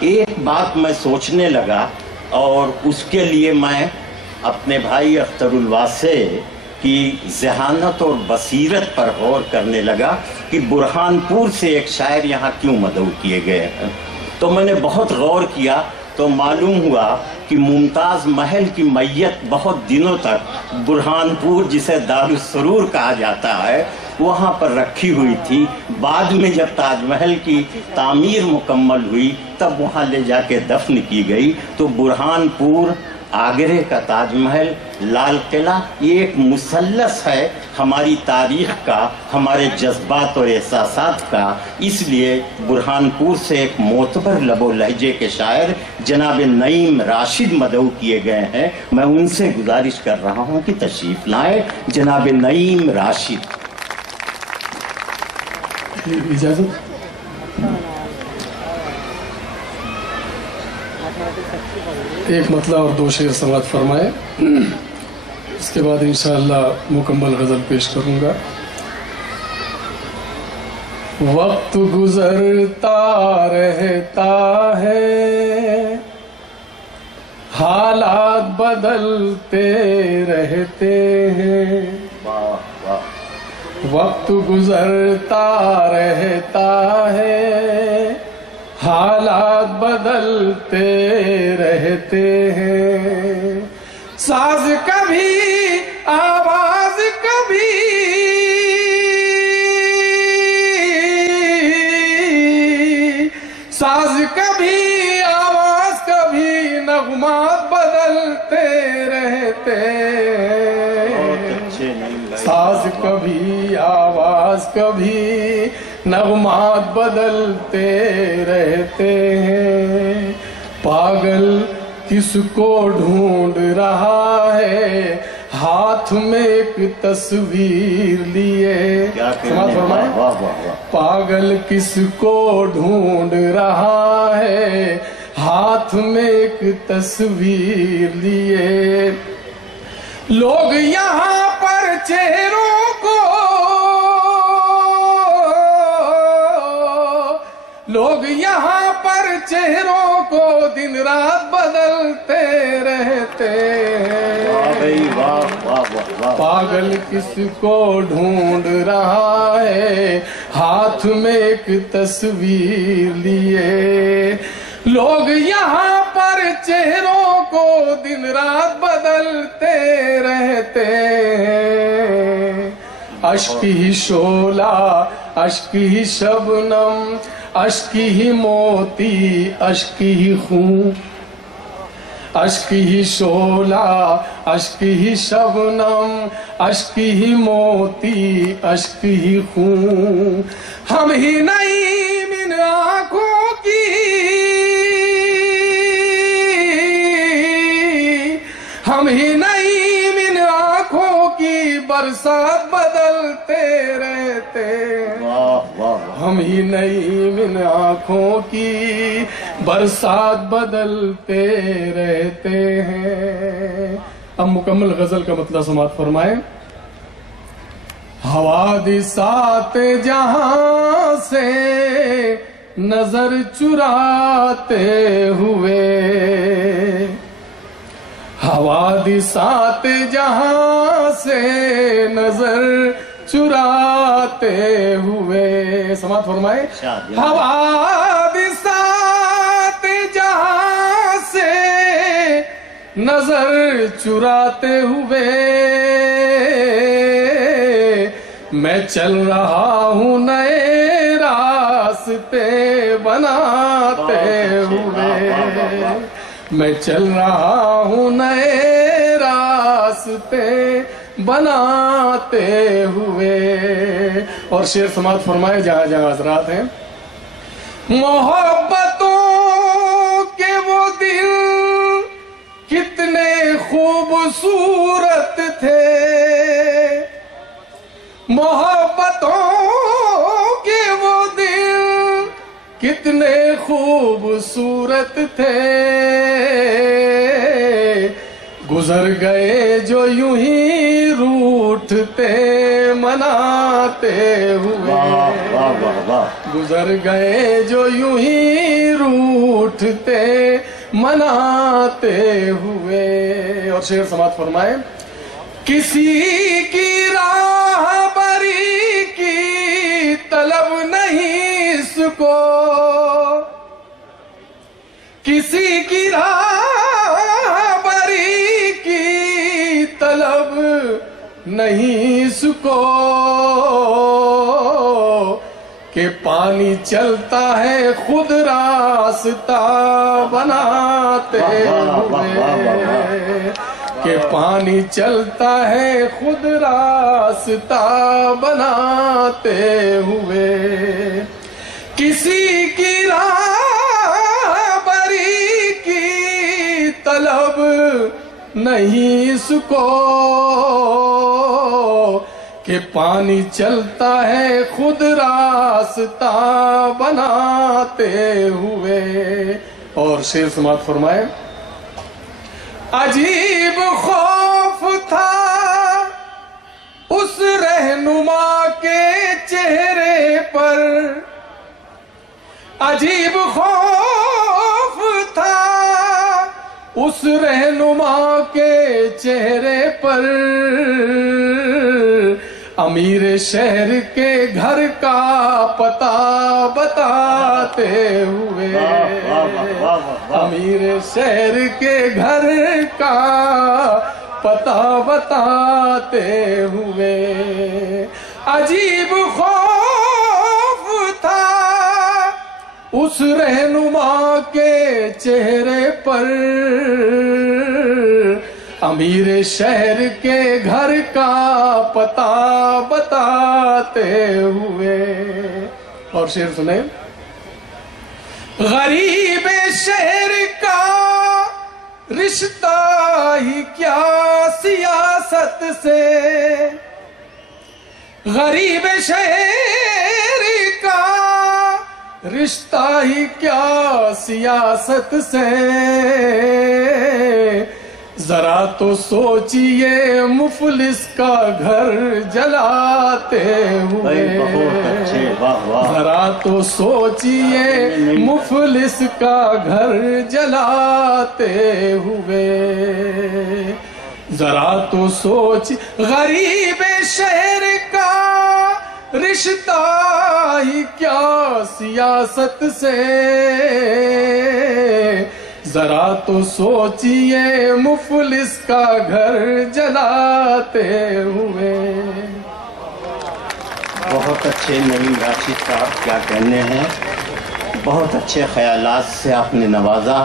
ایک بات میں سوچنے لگا اور اس کے لیے میں اپنے بھائی اختر الواسع کی ذہانت اور بصیرت پر غور کرنے لگا کہ برہان پور سے ایک شاعر یہاں کیوں مدعو کیے گئے ہیں. تو میں نے بہت غور کیا تو معلوم ہوا کہ ممتاز محل کی میت بہت دنوں تک برہان پور جسے دارالسرور کہا جاتا ہے وہاں پر رکھی ہوئی تھی. بعد میں جب تاج محل کی تعمیر مکمل ہوئی تب وہاں لے جا کے دفن کی گئی. تو برہان پور، آگرے کا تاج محل، لال قلعہ، یہ ایک مثلث ہے ہماری تاریخ کا، ہمارے جذبات اور احساسات کا. اس لیے برہان پور سے ایک معتبر لب و لہجے کے شاعر جناب نعیم راشد مدعو کیے گئے ہیں. میں ان سے گزارش کر رہا ہوں کہ تشریف لائیں. جناب نعیم راشد. اجازت. ایک مطلع اور 2 شعر سماعت فرمائے، اس کے بعد انشاءاللہ مکمل غزل پیش کروں گا. وقت گزرتا رہتا ہے، حالات بدلتے رہتے ہیں. وقت گزرتا رہتا ہے، حالات بدلتے رہتے ہیں. ساز کبھی آواز کبھی ساز کبھی آواز کبھی نغمات بدلتے رہتے ہیں. ساز کبھی آواز کبھی نغمات بدلتے رہتے ہیں. پاگل کس کو ڈھونڈ رہا ہے، ہاتھ میں ایک تصویر لیے. پاگل کس کو ڈھونڈ رہا ہے، ہاتھ میں ایک تصویر لیے. لوگ یہاں پر چہروں کو چہروں کو دن رات بدلتے رہتے ہیں. پاگل کس کو ڈھونڈ رہا ہے، ہاتھ میں ایک تصویر لیے. لوگ یہاں پر چہروں کو دن رات بدلتے رہتے ہیں. اشک ہی شعلہ، اشک ہی شبنم، اشک ہی موتی، اشک ہی خون. اشک ہی شعلہ، اشک ہی شبنم، اشک ہی موتی، اشک ہی خون. ہم ہی نعیم ان آنکھوں کی، ہم ہی نعیم ان آنکھوں کی برسات بدلتے رہتے ہیں. ہم ہی نعیم ان آنکھوں کی برسات بدلتے رہتے ہیں. اب مکمل غزل کا مطلع سماعت فرمائیں. حوادثات جہاں سے نظر چراتے ہوئے، حوادثات جہاں سے نظر چراتے ہوئے. سماعت فرمائے. حوادثات جہاں سے نظر چراتے ہوئے، میں چل رہا ہوں نئے راستے بناتے ہوئے. میں چل رہا ہوں نئے راستے بناتے ہوئے. اور شعر سماعت فرمائے جہاں جہاں حضرات ہیں. محبتوں کے وہ دل کتنے خوبصورت تھے، محبتوں کے وہ دل کتنے خوبصورت تھے. گزر گئے جو یوں ہی روٹھتے مناتے ہوئے. वाह वाह। गुजर गए जो यूं ही रूठते मनाते हुए। और शेर समाप्त फरमाए, किसी की राहबरी की तलब नहीं इसको, किसी की राहबरी की तलब नहीं इसको, कि पानी चलता है खुद रास्ता बनाते हुए, कि पानी चलता है खुद रास्ता बनाते हुए, किसी की राहबरी की तलब नहीं इसको, कि पानी चलता है खुद रास्ता बनाते हुए। और शेर समाप्त फरमाए, अजीब खौफ था उस रहनुमा के चेहरे पर, अजीब खौफ था उस रहनुमा के चेहरे पर, अमीर शहर के घर का पता बताते हुए, अमीर शहर के घर का पता बताते हुए। अजीब खौफ था उस रहनुमा के चेहरे पर, अमीर शहर के घर का पता बताते हुए। और शेर सुने, गरीब शहर का रिश्ता ही क्या सियासत से, गरीब शहर का रिश्ता ही क्या सियासत से, जरा तो सोचिए मुफलिस का घर जलाते हुए, जरा तो सोचिए मुफलिस का घर जलाते हुए, जरा तो सोच गरीब शहर का रिश्ता ही क्या सियासत से, जरा तो सोचिए मुफलिस का घर जलाते हुए। बहुत अच्छे नईम राशिद साहब, क्या कहने हैं। बहुत अच्छे ख्यालात से आपने नवाजा,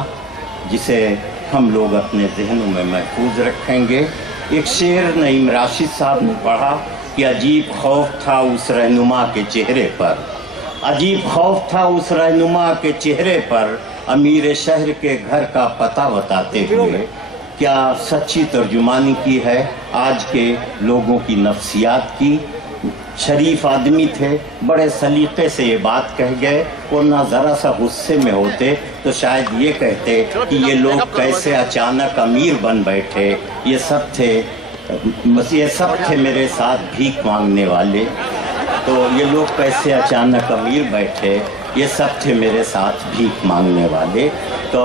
जिसे हम लोग अपने जहनों में महफूज रखेंगे। एक शेर नईम राशिद साहब ने पढ़ा कि अजीब खौफ था उस रहनुमा के चेहरे पर, अजीब खौफ था उस रहनुमा के चेहरे पर, अमीर शहर के घर का पता बताते हुए। क्या सच्ची तर्जुमानी की है आज के लोगों की नफ्सियात की। शरीफ आदमी थे, बड़े सलीके से ये बात कह गए, और ना ज़रा सा गुस्से में होते तो शायद ये कहते कि ये लोग कैसे अचानक अमीर बन बैठे। ये सब थे मेरे साथ भीख मांगने वाले, तो ये लोग कैसे अचानक अमीर बैठे, ये सब थे मेरे साथ भीख मांगने वाले। तो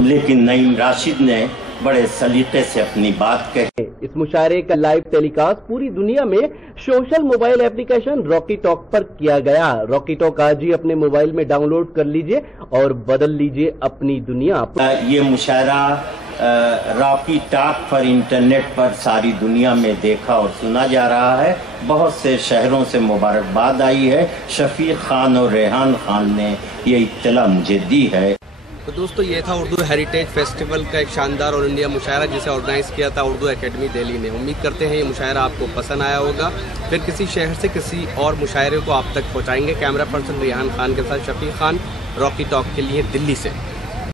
लेकिन नईम राशिद ने बड़े सलीके से अपनी बात कही। इस मुशायरे का लाइव टेलीकास्ट पूरी दुनिया में social mobile application Rocky talk पर किया गया। रॉकी टॉक आज ही अपने मोबाइल में डाउनलोड कर लीजिए और बदल लीजिए अपनी दुनिया। ये मुशायरा रॉकी टॉक पर इंटरनेट पर सारी दुनिया में देखा और सुना जा रहा है। बहुत से शहरों से मुबारकबाद आई है। शफीक खान और रेहान खान ने ये इत्तला मुझे दी है। तो दोस्तों, ये था उर्दू हेरिटेज फेस्टिवल का एक शानदार ऑल इंडिया मुशायरा, जिसे ऑर्गेनाइज़ किया था उर्दू एकेडमी दिल्ली ने। उम्मीद करते हैं ये मुशायरा आपको पसंद आया होगा। फिर किसी शहर से किसी और मुशायरे को आप तक पहुंचाएंगे। कैमरा पर्सन रेहान खान के साथ शफीक खान, रॉकी टॉक के लिए दिल्ली से।